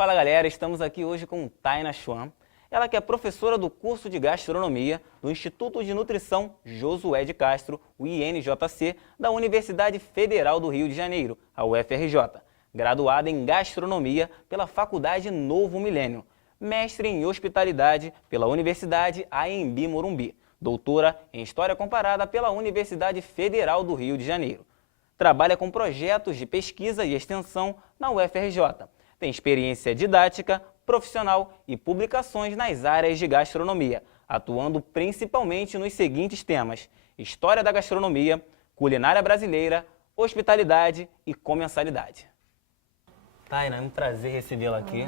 Fala galera, estamos aqui hoje com Taina Schwan. Ela que é professora do curso de Gastronomia do Instituto de Nutrição Josué de Castro, o INJC, da Universidade Federal do Rio de Janeiro, a UFRJ. Graduada em Gastronomia pela Faculdade Novo Milênio. Mestre em Hospitalidade pela Universidade AMB Morumbi. Doutora em História Comparada pela Universidade Federal do Rio de Janeiro. Trabalha com projetos de pesquisa e extensão na UFRJ. Tem experiência didática, profissional e publicações nas áreas de gastronomia, atuando principalmente nos seguintes temas: história da gastronomia, culinária brasileira, hospitalidade e comensalidade. Taina, é um prazer recebê-la aqui.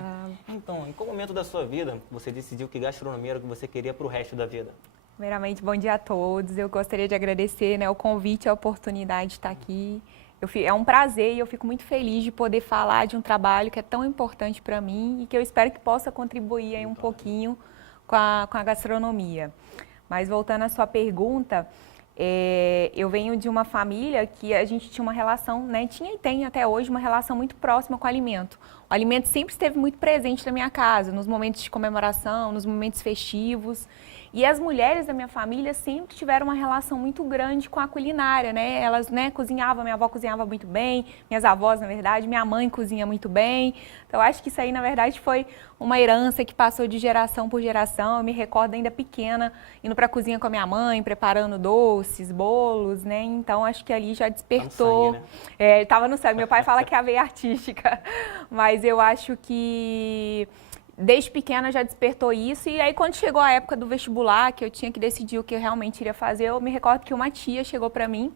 Então, em qual momento da sua vida você decidiu que gastronomia era o que você queria para o resto da vida? Primeiramente, bom dia a todos. Eu gostaria de agradecer, o convite e a oportunidade de estar aqui. É um prazer e eu fico muito feliz de poder falar de um trabalho que é tão importante para mim e que eu espero que possa contribuir aí um pouquinho com a gastronomia. Mas voltando à sua pergunta, eu venho de uma família que a gente tinha uma relação, tinha e tem até hoje uma relação muito próxima com o alimento. O alimento sempre esteve muito presente na minha casa, nos momentos de comemoração, nos momentos festivos. E as mulheres da minha família sempre tiveram uma relação muito grande com a culinária, Elas, cozinhavam, minha avó cozinhava muito bem, minhas avós, na verdade, minha mãe cozinha muito bem. Então, eu acho que isso aí, na verdade, foi uma herança que passou de geração por geração. Eu me recordo ainda pequena, indo para a cozinha com a minha mãe, preparando doces, bolos, Então, acho que ali já despertou. Tá no sangue, Tava no sangue. Meu pai fala que é a veia artística, mas eu acho que desde pequena já despertou isso. E aí, quando chegou a época do vestibular, que eu tinha que decidir o que eu realmente iria fazer, eu me recordo que uma tia chegou para mim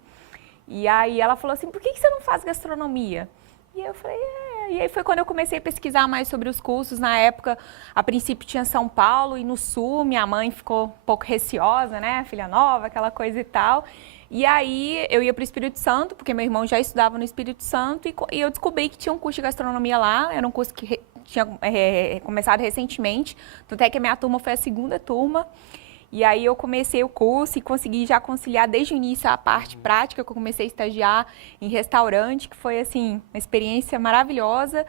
e aí ela falou assim: por que você não faz gastronomia? E eu falei, E aí foi quando eu comecei a pesquisar mais sobre os cursos. Na época, a princípio tinha São Paulo e no Sul, minha mãe ficou um pouco receosa, filha nova, aquela coisa e tal. E aí eu ia para o Espírito Santo, porque meu irmão já estudava no Espírito Santo, e eu descobri que tinha um curso de gastronomia lá. Era um curso que tinha começado recentemente, tanto é que a minha turma foi a segunda turma. E aí eu comecei o curso e consegui já conciliar desde o início a parte prática, que eu comecei a estagiar em restaurante, que foi assim uma experiência maravilhosa.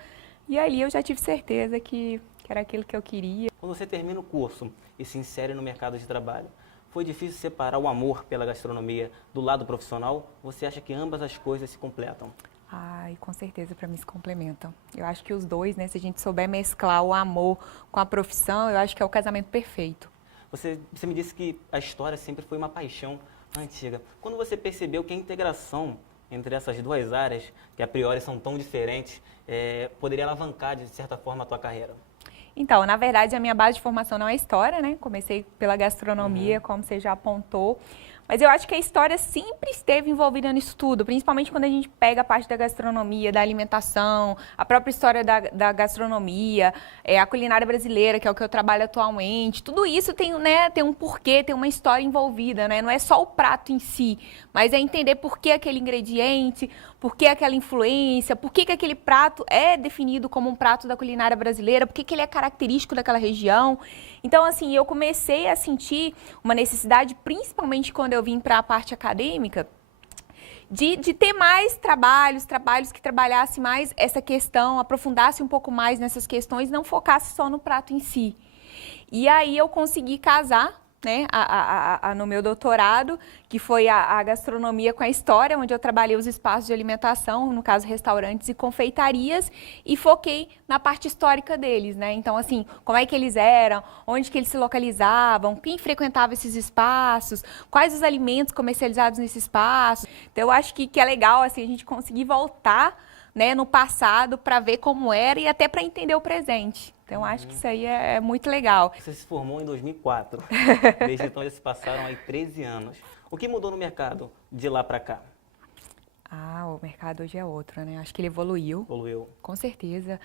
E ali eu já tive certeza que era aquilo que eu queria. Quando você termina o curso e se insere no mercado de trabalho, foi difícil separar o amor pela gastronomia do lado profissional? Você acha que ambas as coisas se completam? Ai, com certeza, para mim se complementam. Eu acho que os dois, se a gente souber mesclar o amor com a profissão, eu acho que é o casamento perfeito. Você me disse que a história sempre foi uma paixão antiga. Quando você percebeu que a integração entre essas duas áreas, que a priori são tão diferentes, poderia alavancar, de certa forma, a tua carreira? Então, na verdade, a minha base de formação não é história, Comecei pela gastronomia, como você já apontou. Mas eu acho que a história sempre esteve envolvida nisso tudo, principalmente quando a gente pega a parte da gastronomia, da alimentação, a própria história da gastronomia, a culinária brasileira, que é o que eu trabalho atualmente. Tudo isso tem um porquê, tem uma história envolvida, Não é só o prato em si, mas é entender por que aquele ingrediente, por que aquela influência, por que aquele prato é definido como um prato da culinária brasileira, por que ele é característico daquela região. Então, assim, eu comecei a sentir uma necessidade, principalmente quando eu vim para a parte acadêmica, de ter mais trabalhos que trabalhassem mais essa questão, aprofundassem um pouco mais nessas questões, não focasse só no prato em si. E aí eu consegui casar, no meu doutorado, que foi a gastronomia com a história, onde eu trabalhei os espaços de alimentação, no caso restaurantes e confeitarias, e foquei na parte histórica deles, Então, assim, como é que eles eram, onde que eles se localizavam, quem frequentava esses espaços, quais os alimentos comercializados nesse espaço. Então, eu acho que é legal, assim, a gente conseguir voltar, no passado para ver como era e até para entender o presente. Então, acho que isso aí é muito legal. Você se formou em 2004. Desde então já se passaram aí 13 anos. O que mudou no mercado de lá para cá? O mercado hoje é outro, Acho que ele evoluiu. Evoluiu. Com certeza.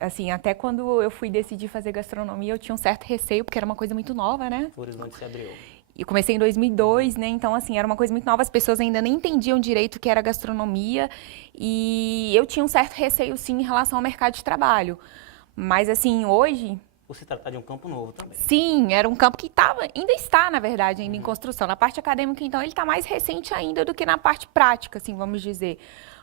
Assim, até quando eu fui decidir fazer gastronomia, eu tinha um certo receio, porque era uma coisa muito nova, O horizonte se abriu. Eu comecei em 2002, Então, assim, era uma coisa muito nova, as pessoas ainda nem entendiam direito o que era gastronomia. E eu tinha um certo receio, sim, em relação ao mercado de trabalho. Mas, assim, hoje... Por se tratar de um campo novo também. Sim, era um campo que ainda está, na verdade, ainda em construção. Na parte acadêmica, então, ele está mais recente ainda do que na parte prática, assim, vamos dizer.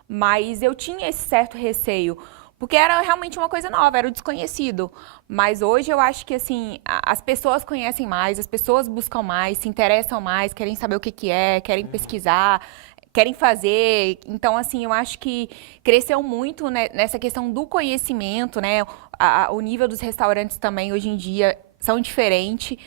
Mas eu tinha esse certo receio, Porque era realmente uma coisa nova, era o desconhecido. Mas hoje eu acho que, assim, as pessoas conhecem mais, as pessoas buscam mais, se interessam mais, querem saber o que que é, querem pesquisar, querem fazer. Então, assim, eu acho que cresceu muito, né, nessa questão do conhecimento, né? O nível dos restaurantes também, hoje em dia, são diferentes.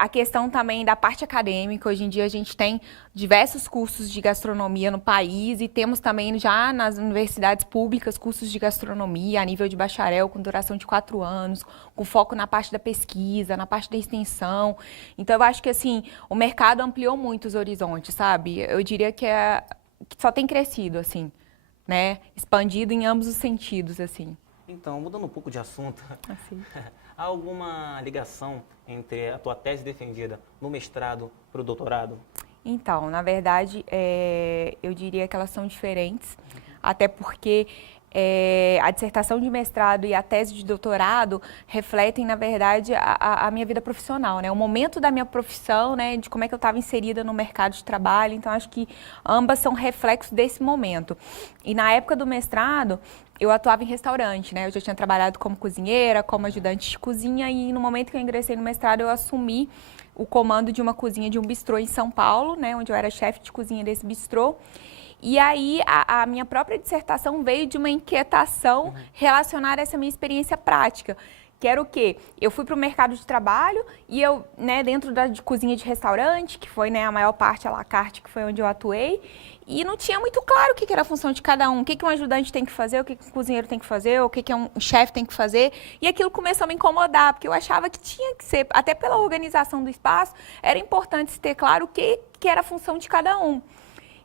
A questão também da parte acadêmica, hoje em dia a gente tem diversos cursos de gastronomia no país e temos também já nas universidades públicas cursos de gastronomia a nível de bacharel com duração de 4 anos, com foco na parte da pesquisa, na parte da extensão. Então eu acho que assim, o mercado ampliou muito os horizontes, sabe? Eu diria que só tem crescido, assim, né? Expandido em ambos os sentidos, assim. Então, mudando um pouco de assunto, Assim. há alguma ligação entre a tua tese defendida no mestrado para o doutorado? Então, na verdade, eu diria que elas são diferentes, até porque a dissertação de mestrado e a tese de doutorado refletem, na verdade, a minha vida profissional, né? O momento da minha profissão, né? De como é que eu estava inserida no mercado de trabalho. Então, acho que ambas são reflexos desse momento. E na época do mestrado, eu atuava em restaurante, né? Eu já tinha trabalhado como cozinheira, como ajudante de cozinha e no momento que eu ingressei no mestrado, eu assumi o comando de uma cozinha de um bistrô em São Paulo, né? Onde eu era chefe de cozinha desse bistrô. E aí, a minha própria dissertação veio de uma inquietação relacionada a essa minha experiência prática. Que era o quê? Eu fui para o mercado de trabalho e eu, né, dentro de cozinha de restaurante, que foi, né, a maior parte à la carte, que foi onde eu atuei, e não tinha muito claro o que era a função de cada um, o que um ajudante tem que fazer, o que um cozinheiro tem que fazer, o que um chefe tem que fazer. E aquilo começou a me incomodar, porque eu achava que tinha que ser, até pela organização do espaço, era importante ter claro o que era a função de cada um.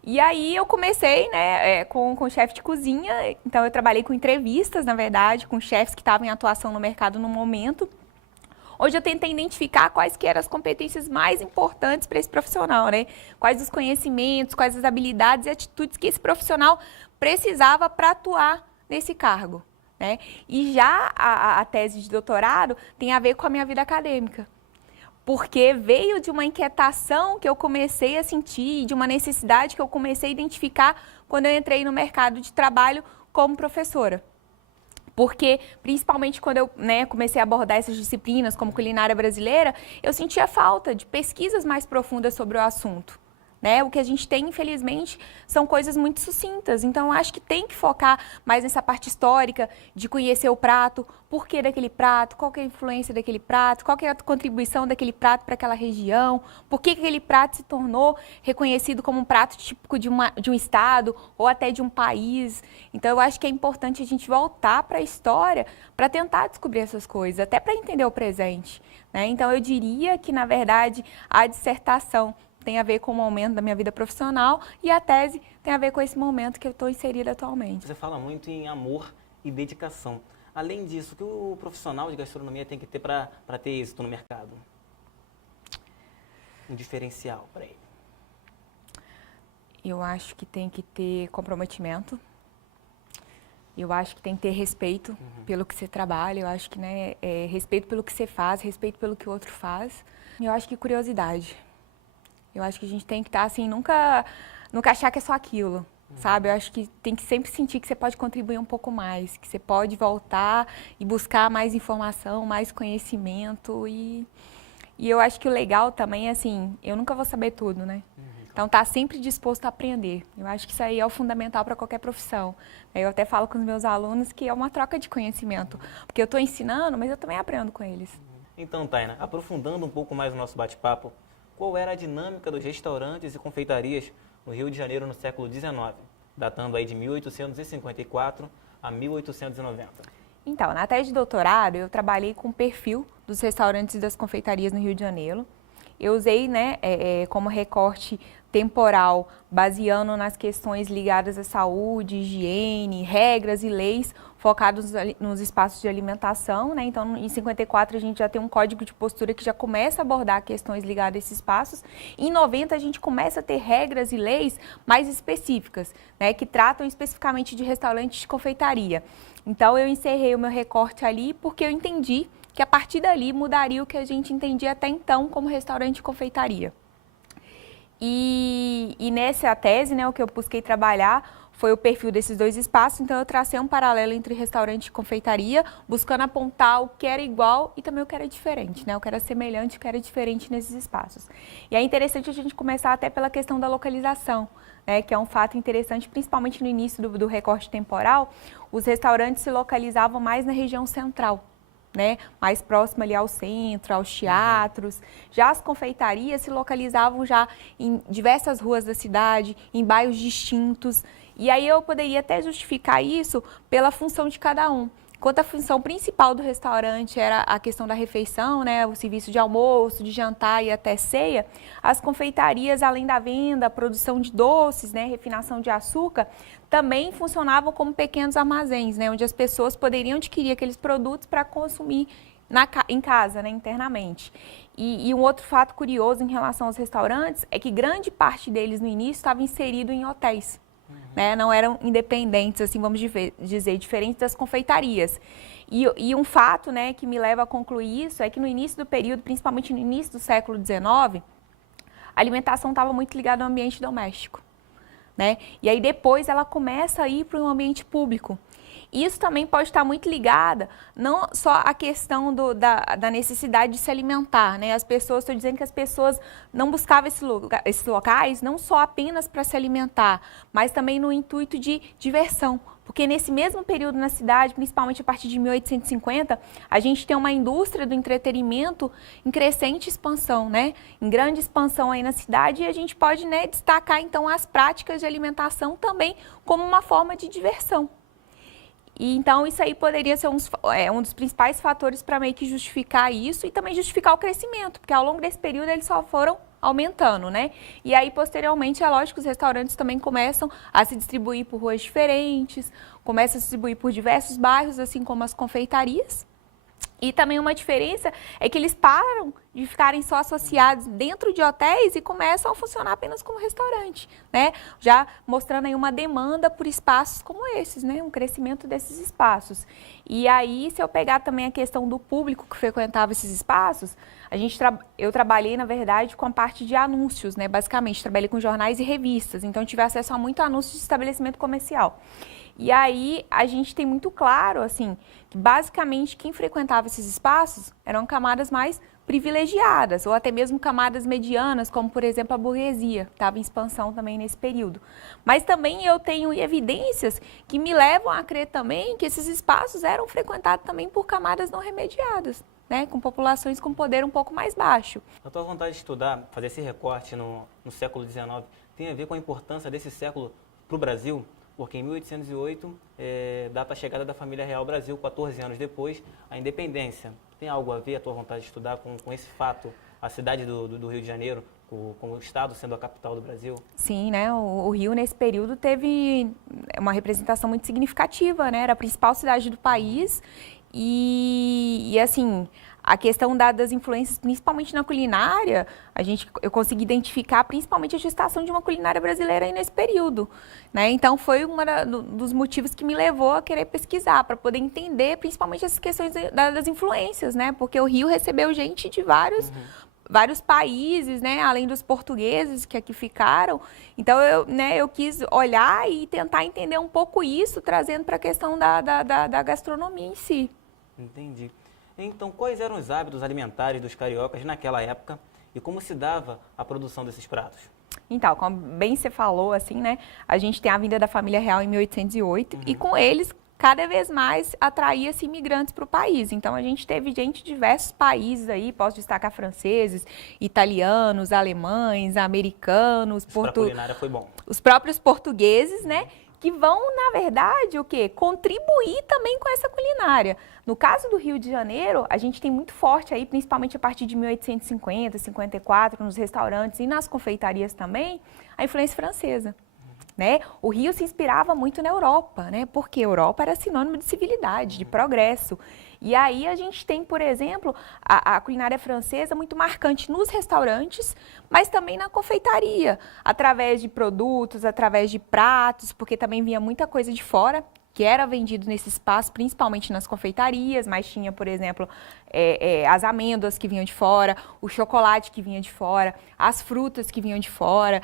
E aí eu comecei, né, com o chefe de cozinha, então eu trabalhei com entrevistas, na verdade, com chefes que estavam em atuação no mercado no momento. Hoje eu tentei identificar quais que eram as competências mais importantes para esse profissional, né? Quais os conhecimentos, quais as habilidades e atitudes que esse profissional precisava para atuar nesse cargo, né? E já a tese de doutorado tem a ver com a minha vida acadêmica. Porque veio de uma inquietação que eu comecei a sentir, de uma necessidade que eu comecei a identificar quando eu entrei no mercado de trabalho como professora. Porque, principalmente quando eu, né, comecei a abordar essas disciplinas como culinária brasileira, eu sentia falta de pesquisas mais profundas sobre o assunto. Né? O que a gente tem, infelizmente, são coisas muito sucintas. Então, eu acho que tem que focar mais nessa parte histórica de conhecer o prato, por que daquele prato, qual que é a influência daquele prato, qual que é a contribuição daquele prato para aquela região, por que aquele prato se tornou reconhecido como um prato típico de um estado ou até de um país. Então, eu acho que é importante a gente voltar para a história para tentar descobrir essas coisas, até para entender o presente. Né? Então, eu diria que, na verdade, a dissertação tem a ver com o momento da minha vida profissional e a tese tem a ver com esse momento que eu estou inserida atualmente. Você fala muito em amor e dedicação. Além disso, o que o profissional de gastronomia tem que ter para ter êxito no mercado? Um diferencial para ele. Eu acho que tem que ter comprometimento. Eu acho que tem que ter respeito pelo que você trabalha. Eu acho que, né, respeito pelo que você faz, respeito pelo que o outro faz. E eu acho que curiosidade. Eu acho que a gente tem que estar assim, nunca achar que é só aquilo, sabe? Eu acho que tem que sempre sentir que você pode contribuir um pouco mais, que você pode voltar e buscar mais informação, mais conhecimento. E eu acho que o legal também é assim, eu nunca vou saber tudo, né? Então, estar sempre disposto a aprender. Eu acho que isso aí é o fundamental para qualquer profissão. Eu até falo com os meus alunos que é uma troca de conhecimento, porque eu estou ensinando, mas eu também aprendo com eles. Então, Taina, aprofundando um pouco mais o nosso bate-papo, qual era a dinâmica dos restaurantes e confeitarias no Rio de Janeiro no século XIX, datando aí de 1854 a 1890? Então, na tese de doutorado, eu trabalhei com o perfil dos restaurantes e das confeitarias no Rio de Janeiro. Eu usei, né, como recorte temporal, baseando nas questões ligadas à saúde, higiene, regras e leis focados nos espaços de alimentação, né? Então, em 54 a gente já tem um código de postura que já começa a abordar questões ligadas a esses espaços. Em 90 a gente começa a ter regras e leis mais específicas, né, que tratam especificamente de restaurantes de confeitaria. Então, eu encerrei o meu recorte ali porque eu entendi que a partir dali mudaria o que a gente entendia até então como restaurante de confeitaria. E nessa tese, né, o que eu busquei trabalhar foi o perfil desses dois espaços, então eu tracei um paralelo entre restaurante e confeitaria, buscando apontar o que era igual e também o que era diferente, né? O que era semelhante e o que era diferente nesses espaços. E é interessante a gente começar até pela questão da localização, né? Que é um fato interessante, principalmente no início do recorte temporal, os restaurantes se localizavam mais na região central, né, mais próximo ali ao centro, aos teatros. Já as confeitarias se localizavam já em diversas ruas da cidade, em bairros distintos. E aí eu poderia até justificar isso pela função de cada um. Enquanto a função principal do restaurante era a questão da refeição, né, o serviço de almoço, de jantar e até ceia, as confeitarias, além da venda, produção de doces, né, refinação de açúcar, também funcionavam como pequenos armazéns, né, onde as pessoas poderiam adquirir aqueles produtos para consumir em casa, né, internamente. E um outro fato curioso em relação aos restaurantes é que grande parte deles no início estava inserido em hotéis. Né, não eram independentes, assim, vamos dizer, diferentes das confeitarias. E um fato, né, que me leva a concluir isso é que no início do período, principalmente no início do século XIX, a alimentação estava muito ligada ao ambiente doméstico. Né? E aí depois ela começa a ir para o ambiente público. Isso também pode estar muito ligada, não só à questão da necessidade de se alimentar, né? As pessoas, estou dizendo que as pessoas não buscavam esses locais não só apenas para se alimentar, mas também no intuito de diversão. Porque nesse mesmo período na cidade, principalmente a partir de 1850, a gente tem uma indústria do entretenimento em crescente expansão, né? Em grande expansão aí na cidade, e a gente pode, né, destacar então as práticas de alimentação também como uma forma de diversão. E então isso aí poderia ser um dos principais fatores para meio que justificar isso e também justificar o crescimento, porque ao longo desse período eles só foram aumentando, né? E aí posteriormente é lógico que os restaurantes também começam a se distribuir por ruas diferentes, começam a se distribuir por diversos bairros, assim como as confeitarias. E também uma diferença é que eles param de ficarem só associados dentro de hotéis e começam a funcionar apenas como restaurante, né? Já mostrando aí uma demanda por espaços como esses, né? Um crescimento desses espaços. E aí, se eu pegar também a questão do público que frequentava esses espaços, eu trabalhei, na verdade, com a parte de anúncios, né? Basicamente, trabalhei com jornais e revistas, então eu tive acesso a muito anúncio de estabelecimento comercial. E aí, a gente tem muito claro, assim, que basicamente quem frequentava esses espaços eram camadas mais privilegiadas, ou até mesmo camadas medianas, como, por exemplo, a burguesia, que estava em expansão também nesse período. Mas também eu tenho evidências que me levam a crer também que esses espaços eram frequentados também por camadas não remediadas, né, com populações com poder um pouco mais baixo. A tua vontade de estudar, fazer esse recorte no século XIX, tem a ver com a importância desse século para o Brasil? Porque em 1808, data a chegada da família real ao Brasil, 14 anos depois, a independência. Tem algo a ver a tua vontade de estudar com esse fato, a cidade do Rio de Janeiro, como o estado sendo a capital do Brasil? Sim, né? O Rio, nesse período, teve uma representação muito significativa, né? Era a principal cidade do país e assim, a questão das influências, principalmente na culinária, eu consegui identificar principalmente a gestação de uma culinária brasileira aí nesse período, né? Então foi um dos motivos que me levou a querer pesquisar, para poder entender principalmente essas questões das influências, né? Porque o Rio recebeu gente de vários países, né? Além dos portugueses que aqui ficaram. Então eu quis olhar e tentar entender um pouco isso, trazendo para a questão da gastronomia em si. Entendi. Então, quais eram os hábitos alimentares dos cariocas naquela época e como se dava a produção desses pratos? Então, como bem você falou, assim, né? A gente tem a vinda da família real em 1808 e com eles, cada vez mais, atraía-se imigrantes para o país. Então, a gente teve gente de diversos países aí, posso destacar franceses, italianos, alemães, americanos, A culinária foi bom. Os próprios portugueses, né? Que vão, na verdade, o quê? Contribuir também com essa culinária. No caso do Rio de Janeiro, a gente tem muito forte aí, principalmente a partir de 1850, 54, nos restaurantes e nas confeitarias também, a influência francesa. Né? O Rio se inspirava muito na Europa, né? Porque a Europa era sinônimo de civilidade, de progresso. E aí a gente tem, por exemplo, a culinária francesa muito marcante nos restaurantes, mas também na confeitaria, através de produtos, através de pratos, porque também vinha muita coisa de fora, que era vendido nesse espaço, principalmente nas confeitarias, mas tinha, por exemplo, as amêndoas que vinham de fora, o chocolate que vinha de fora, as frutas que vinham de fora,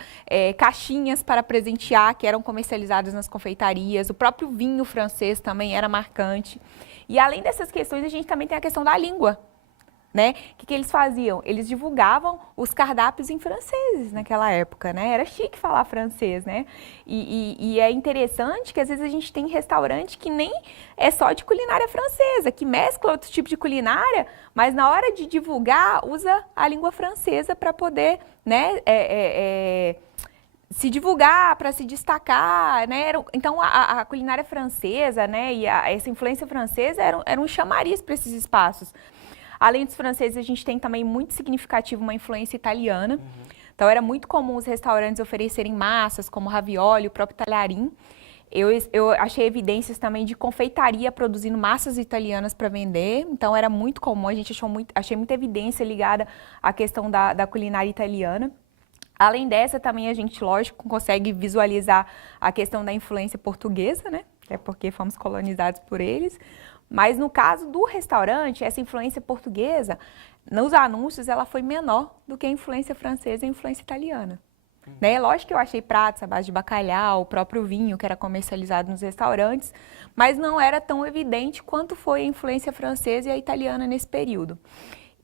caixinhas para presentear que eram comercializadas nas confeitarias, o próprio vinho francês também era marcante. E além dessas questões, a gente também tem a questão da língua. Né? O que eles faziam? Eles divulgavam os cardápios em franceses naquela época, né? Era chique falar francês, né? E é interessante que às vezes a gente tem restaurante que nem é só de culinária francesa, que mescla outro tipo de culinária, mas na hora de divulgar usa a língua francesa para poder, né? Se divulgar, para se destacar, né? Então a culinária francesa, né? E essa influência francesa era um chamariz para esses espaços. Além dos franceses, a gente tem também muito significativo uma influência italiana. Então, era muito comum os restaurantes oferecerem massas, como ravioli, o próprio talharim. Eu achei evidências também de confeitaria produzindo massas italianas para vender. Então, era muito comum, achei muita evidência ligada à questão da culinária italiana. Além dessa, também a gente, lógico, consegue visualizar a questão da influência portuguesa, né? Até porque fomos colonizados por eles. Mas no caso do restaurante, essa influência portuguesa, nos anúncios, ela foi menor do que a influência francesa e a influência italiana. Né? Lógico que eu achei pratos à base de bacalhau, o próprio vinho que era comercializado nos restaurantes, mas não era tão evidente quanto foi a influência francesa e a italiana nesse período.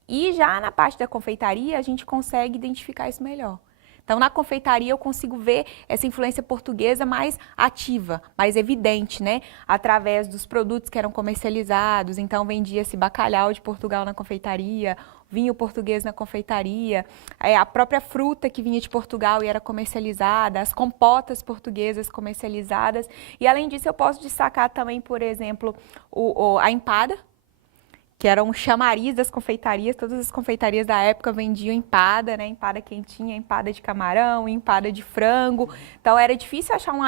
E já na parte da confeitaria, a gente consegue identificar isso melhor. Então, na confeitaria, eu consigo ver essa influência portuguesa mais ativa, mais evidente, né? Através dos produtos que eram comercializados. Então, vendia-se bacalhau de Portugal na confeitaria, vinho português na confeitaria, a própria fruta que vinha de Portugal e era comercializada, as compotas portuguesas comercializadas. E, além disso, eu posso destacar também, por exemplo, a empada, que era um chamariz das confeitarias. Todas as confeitarias da época vendiam empada, né? Empada quentinha, empada de camarão, empada de frango. Então, era difícil achar um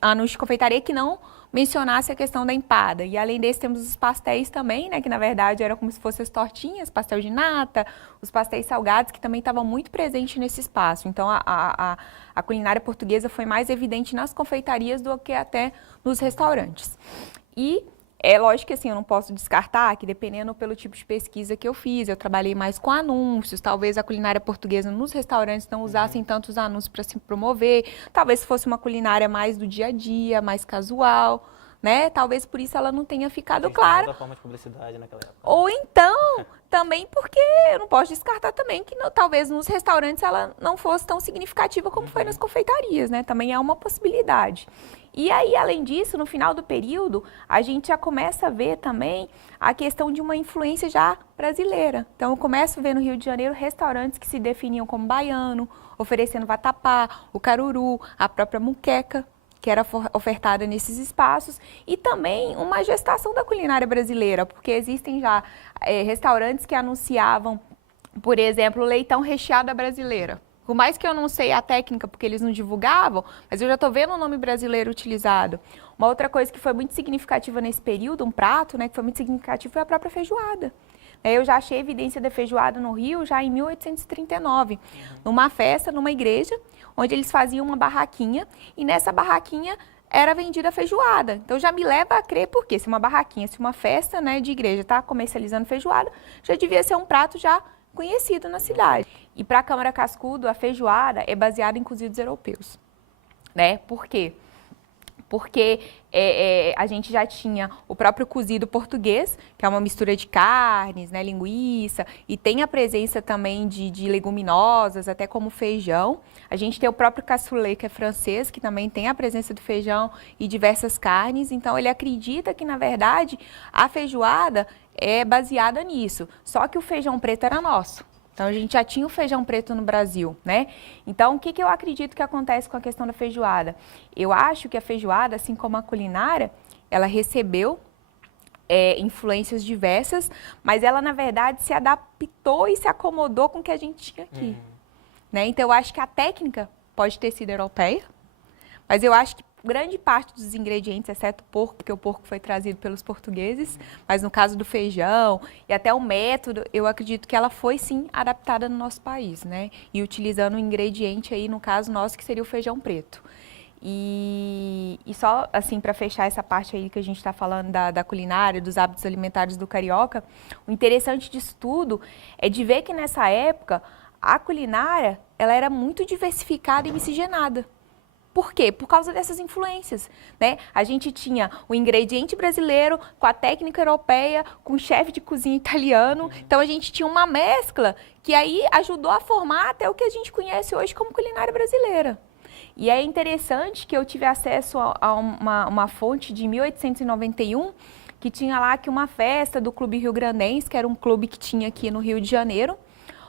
anúncio de confeitaria que não mencionasse a questão da empada. E, além desse, temos os pastéis também, né? Que, na verdade, eram como se fossem as tortinhas, pastel de nata, os pastéis salgados, que também estavam muito presentes nesse espaço. Então, a culinária portuguesa foi mais evidente nas confeitarias do que até nos restaurantes. E é lógico que assim, eu não posso descartar que dependendo pelo tipo de pesquisa que eu fiz, eu trabalhei mais com anúncios, talvez a culinária portuguesa nos restaurantes não usassem tantos anúncios para se promover, talvez fosse uma culinária mais do dia a dia, mais casual, né? Talvez por isso ela não tenha ficado clara. Outra forma de publicidade naquela época. Ou então, também porque eu não posso descartar também que talvez nos restaurantes ela não fosse tão significativa como foi nas confeitarias, né? Também é uma possibilidade. E aí, além disso, no final do período, a gente já começa a ver também a questão de uma influência já brasileira. Então, eu começo a ver no Rio de Janeiro restaurantes que se definiam como baiano, oferecendo vatapá, o caruru, a própria muqueca, que era ofertada nesses espaços, e também uma gestação da culinária brasileira, porque existem já restaurantes que anunciavam, por exemplo, leitão recheado à brasileira. Por mais que eu não sei a técnica, porque eles não divulgavam, mas eu já estou vendo o nome brasileiro utilizado. Uma outra coisa que foi muito significativa nesse período, um prato, né, que foi muito significativo, foi a própria feijoada. Eu já achei evidência da feijoada no Rio já em 1839, numa festa, numa igreja, onde eles faziam uma barraquinha, e nessa barraquinha era vendida a feijoada. Então já me leva a crer, porque se uma barraquinha, se uma festa, né, de igreja está comercializando feijoada, já devia ser um prato já conhecido na cidade. E para a Câmara Cascudo, a feijoada é baseada em cozidos europeus, né? Por quê? Porque a gente já tinha o próprio cozido português, que é uma mistura de carnes, né, linguiça, e tem a presença também de leguminosas, até como feijão. A gente tem o próprio cassoulet, que é francês, que também tem a presença do feijão e diversas carnes. Então, ele acredita que, na verdade, a feijoada é baseada nisso. Só que o feijão preto era nosso. Então, a gente já tinha o feijão preto no Brasil, né? Então, o que eu acredito que acontece com a questão da feijoada? Eu acho que a feijoada, assim como a culinária, ela recebeu influências diversas, mas ela, na verdade, se adaptou e se acomodou com o que a gente tinha aqui. Né? Então, eu acho que a técnica pode ter sido europeia, mas eu acho que grande parte dos ingredientes, exceto o porco, porque o porco foi trazido pelos portugueses, mas no caso do feijão e até o método, eu acredito que ela foi sim adaptada no nosso país, né? E utilizando um ingrediente aí, no caso nosso, que seria o feijão preto. E só assim, para fechar essa parte aí que a gente está falando da culinária, dos hábitos alimentares do carioca, o interessante disso tudo é de ver que nessa época a culinária ela era muito diversificada e miscigenada. Por quê? Por causa dessas influências, né? A gente tinha o ingrediente brasileiro com a técnica europeia, com o chefe de cozinha italiano. Então, a gente tinha uma mescla que aí ajudou a formar até o que a gente conhece hoje como culinária brasileira. E é interessante que eu tive acesso a uma fonte de 1891, que tinha lá que uma festa do Clube Rio Grandense, que era um clube que tinha aqui no Rio de Janeiro,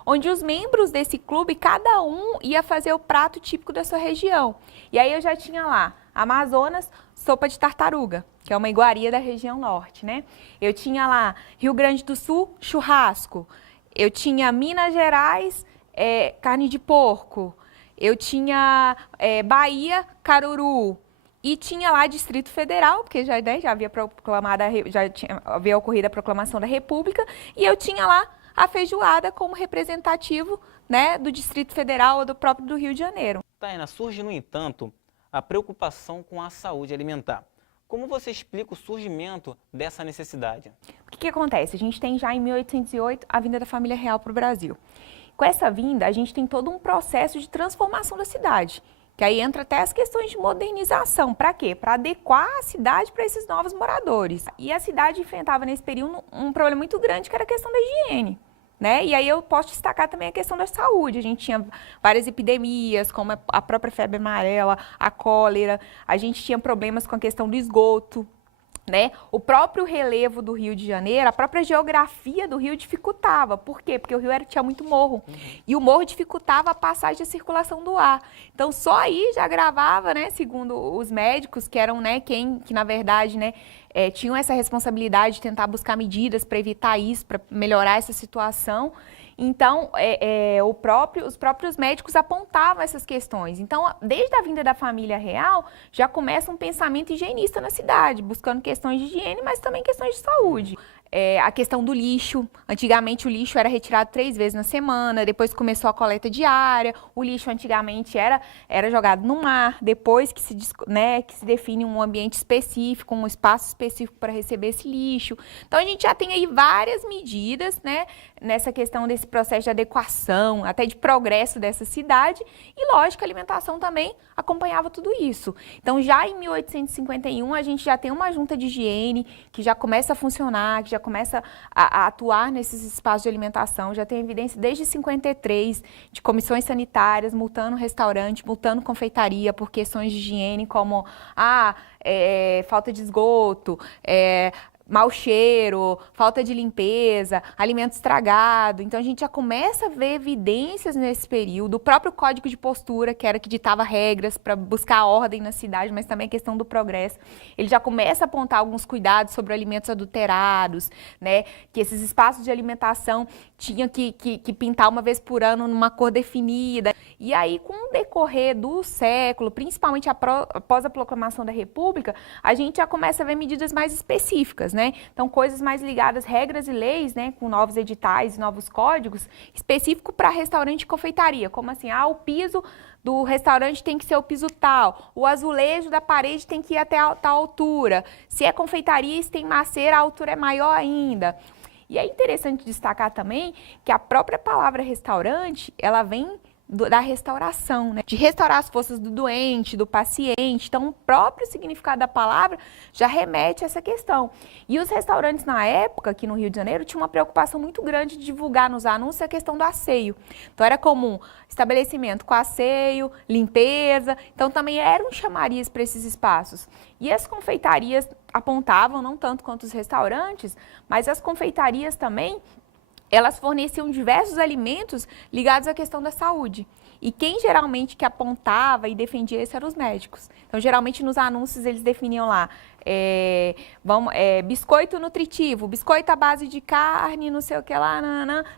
onde os membros desse clube, cada um ia fazer o prato típico da sua região. E aí eu já tinha lá, Amazonas, sopa de tartaruga, que é uma iguaria da região norte, né? Eu tinha lá, Rio Grande do Sul, churrasco. Eu tinha Minas Gerais, carne de porco. Eu tinha Bahia, caruru. E tinha lá Distrito Federal, porque já havia havia ocorrido a proclamação da República. E eu tinha lá a feijoada como representativo, né, do Distrito Federal ou do próprio do Rio de Janeiro. Taina, surge, no entanto, a preocupação com a saúde alimentar. Como você explica o surgimento dessa necessidade? O que acontece? A gente tem já em 1808 a vinda da família real para o Brasil. Com essa vinda, a gente tem todo um processo de transformação da cidade, que aí entra até as questões de modernização. Para quê? Para adequar a cidade para esses novos moradores. E a cidade enfrentava nesse período um problema muito grande, que era a questão da higiene, né? E aí eu posso destacar também a questão da saúde. A gente tinha várias epidemias, como a própria febre amarela, a cólera. A gente tinha problemas com a questão do esgoto, né? O próprio relevo do Rio de Janeiro, a própria geografia do Rio dificultava. Por quê? Porque o Rio tinha muito morro. E o morro dificultava a passagem e a circulação do ar. Então, só aí já agravava, né? Segundo os médicos, que eram, né, que na verdade, né, tinham essa responsabilidade de tentar buscar medidas para evitar isso, para melhorar essa situação. Então, os próprios médicos apontavam essas questões. Então, desde a vinda da família real, já começa um pensamento higienista na cidade, buscando questões de higiene, mas também questões de saúde. A questão do lixo. Antigamente, o lixo era retirado 3 vezes na semana, depois começou a coleta diária. O lixo, antigamente, era jogado no mar, depois que se define um ambiente específico, um espaço específico para receber esse lixo. Então, a gente já tem aí várias medidas, né, nessa questão desse processo de adequação, até de progresso dessa cidade. E, lógico, a alimentação também acompanhava tudo isso. Então, já em 1851, a gente já tem uma junta de higiene que já começa a funcionar, que já começa a atuar nesses espaços de alimentação. Já tem evidência desde 53 de comissões sanitárias multando restaurante, multando confeitaria por questões de higiene, como falta de esgoto, mau cheiro, falta de limpeza, alimento estragado. Então, a gente já começa a ver evidências nesse período. O próprio Código de Postura, que era que ditava regras para buscar ordem na cidade, mas também a questão do progresso. Ele já começa a apontar alguns cuidados sobre alimentos adulterados, né? Que esses espaços de alimentação tinham que pintar uma vez por ano numa cor definida. E aí, com o decorrer do século, principalmente após a proclamação da República, a gente já começa a ver medidas mais específicas, né? Então, coisas mais ligadas, regras e leis, né? Com novos editais e novos códigos, específico para restaurante e confeitaria. Como assim? O piso do restaurante tem que ser o piso tal, o azulejo da parede tem que ir até tal altura. Se é confeitaria e se tem maceira, a altura é maior ainda. E é interessante destacar também que a própria palavra restaurante, ela vem da restauração, né? De restaurar as forças do doente, do paciente. Então, o próprio significado da palavra já remete a essa questão. E os restaurantes, na época, aqui no Rio de Janeiro, tinham uma preocupação muito grande de divulgar nos anúncios a questão do asseio. Então, era comum estabelecimento com asseio, limpeza. Então, também eram chamarias para esses espaços. E as confeitarias apontavam, não tanto quanto os restaurantes, mas as confeitarias também, elas forneciam diversos alimentos ligados à questão da saúde. E quem geralmente que apontava e defendia isso eram os médicos. Então, geralmente nos anúncios eles definiam lá, biscoito nutritivo, biscoito à base de carne, não sei o que lá,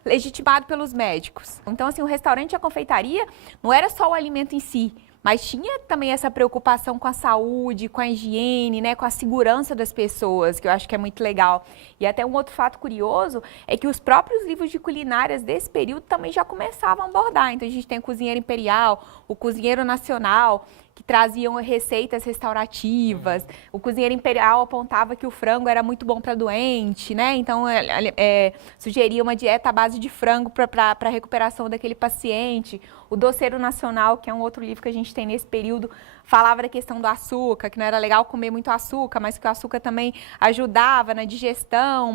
legitimado pelos médicos. Então, assim, o restaurante e a confeitaria não era só o alimento em si, mas tinha também essa preocupação com a saúde, com a higiene, né, com a segurança das pessoas, que eu acho que é muito legal. E até um outro fato curioso é que os próprios livros de culinárias desse período também já começavam a abordar. Então a gente tem o Cozinheiro Imperial, o Cozinheiro Nacional, que traziam receitas restaurativas. O Cozinheiro Imperial apontava que o frango era muito bom para doente, né? Então, sugeria uma dieta à base de frango para a recuperação daquele paciente. O Doceiro Nacional, que é um outro livro que a gente tem nesse período, falava da questão do açúcar, que não era legal comer muito açúcar, mas que o açúcar também ajudava na digestão,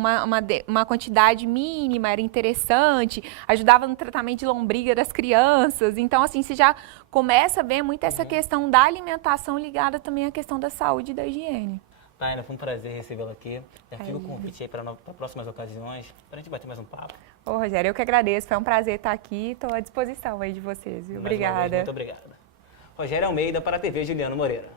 uma quantidade mínima era interessante, ajudava no tratamento de lombriga das crianças. Então, assim, você já começa a ver muito essa questão da alimentação ligada também à questão da saúde e da higiene. Taina, foi um prazer recebê-la aqui. Já fica o convite aí para próximas ocasiões, para a gente bater mais um papo. Ô, Rogério, eu que agradeço. Foi um prazer estar aqui. Estou à disposição aí de vocês. Viu? Obrigada. Muito obrigada. Rogério Almeida para a TV Juliano Moreira.